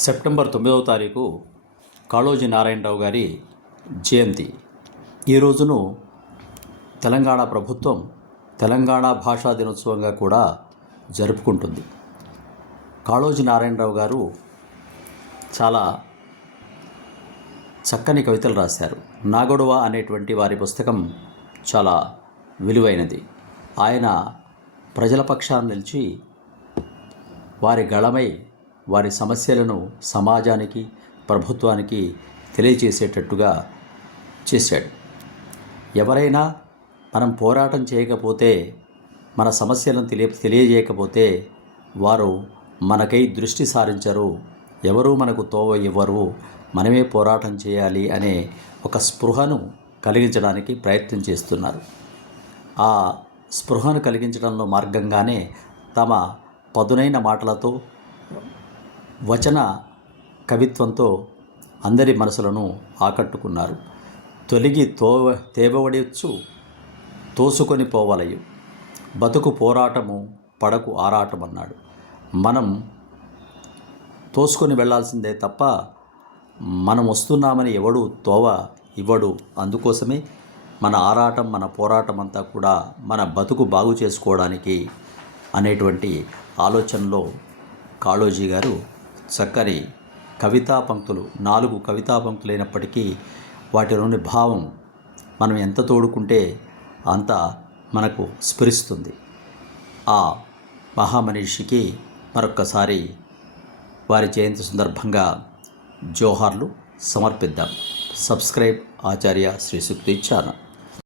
September 9వ తారీఖు కాళోజీ నారాయణరావు గారి జయంతి. ఈ రోజును తెలంగాణ ప్రభుత్వం తెలంగాణ భాషా దినోత్సవంగా కూడా జరుపుకుంటుంది. కాళోజీ నారాయణరావు గారు చాలా చక్కని కవితలు రాశారు. నాగొడవ అనేటువంటి వారి పుస్తకం చాలా విలువైనది. ఆయన ప్రజల పక్షాన నిలిచి వారి గళమై వారి సమస్యలను సమాజానికి, ప్రభుత్వానికి తెలియజేసేటట్టుగా చేశాడు. ఎవరైనా మనం పోరాటం చేయకపోతే, మన సమస్యలను తెలియజేయకపోతే వారు మనకై దృష్టి సారించరు, ఎవరూ మనకు తోవ ఇవ్వరు, మనమే పోరాటం చేయాలి అనే ఒక స్పృహను కలిగించడానికి ప్రయత్నం చేస్తున్నారు. ఆ స్పృహను కలిగించడంలో మార్గంగానే తమ పదునైన మాటలతో, వచన కవిత్వంతో అందరి మనసులను ఆకట్టుకున్నారు. తొలిగి తేబవడచ్చు తోసుకొని పోవలయు, బతుకు పోరాటము పడకు ఆరాటం అన్నాడు. మనం తోసుకొని వెళ్ళాల్సిందే తప్ప మనం వస్తున్నామని ఎవడు తోవ ఇవ్వడు. అందుకోసమే మన ఆరాటం, మన పోరాటం అంతా కూడా మన బతుకు బాగు చేసుకోవడానికి అనేటువంటి ఆలోచనలో కాళోజీ గారు చక్కని కవితా పంక్తులు, 4 కవితా పంక్తులైనప్పటికీ వాటిలోని భావం మనం ఎంత తోడుకుంటే అంత మనకు స్ఫురిస్తుంది. ఆ మహామనీషికి మరొక్కసారి వారి జయంతి సందర్భంగా జోహార్లు సమర్పిద్దాం. సబ్స్క్రైబ్ ఆచార్య శ్రీ సుక్తి ఛానల్.